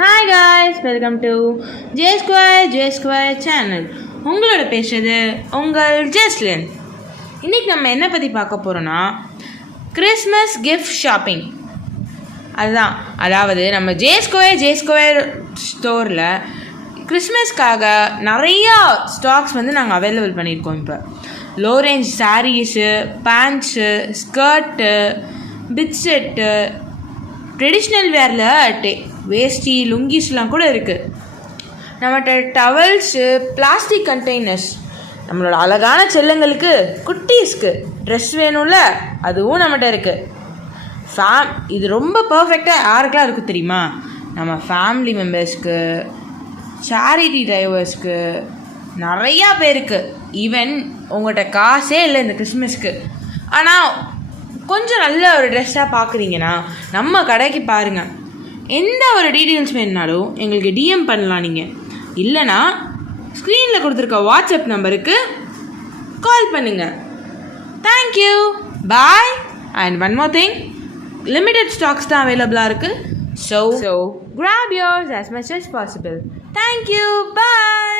Hi guys, welcome to J square channel. உங்களோட பேசுறது உங்கள் ஜெஸ்லின். இன்றைக்கி நம்ம என்ன பற்றி பார்க்க போகிறோன்னா கிறிஸ்மஸ் கிஃப்ட் ஷாப்பிங். அதுதான், அதாவது நம்ம ஜே ஸ்கொயர் ஸ்டோரில் கிறிஸ்மஸ்க்காக நிறையா ஸ்டாக்ஸ் நாங்கள் அவைலபிள் பண்ணியிருக்கோம். இப்போ low range sarees, pants, skirt, பிட்செட்டு, ட்ரெடிஷ்னல் வேரில் வேஷ்டி, லுங்கிஸ்லாம் கூட இருக்குது. நம்மகிட்ட டவல்ஸு, பிளாஸ்டிக் கண்டெய்னர்ஸ், நம்மளோட அழகான செல்லுங்களுக்கு, குட்டீஸ்க்கு ட்ரெஸ் வேணும்ல, அதுவும் நம்மகிட்ட இருக்குது. இது ரொம்ப பர்ஃபெக்டாக யாருக்கெல்லாம் இருக்குது தெரியுமா? நம்ம ஃபேமிலி மெம்பர்ஸ்க்கு, சேரிட்டி டிரைவர்ஸ்க்கு, நிறையா பேருக்கு. ஈவன் உங்கள்கிட்ட காசே இல்லை இந்த கிறிஸ்மஸ்க்கு, ஆனால் கொஞ்சம் நல்ல ஒரு ட்ரெஸ்ஸாக பார்க்குறீங்கன்னா நம்ம கடைக்கு பாருங்கள். எந்த ஒரு டீட்டெயில்ஸ் வேணுனாலும் எங்களுக்கு டிஎம் பண்ணலாம். நீங்கள் இல்லைனா ஸ்க்ரீனில் கொடுத்துருக்க வாட்ஸ்அப் நம்பருக்கு கால் பண்ணுங்கள். Thank you, bye. And one more thing, limited stocks தான் அவைலபிளாக இருக்குது. So grab yours as much as possible. Thank you, bye.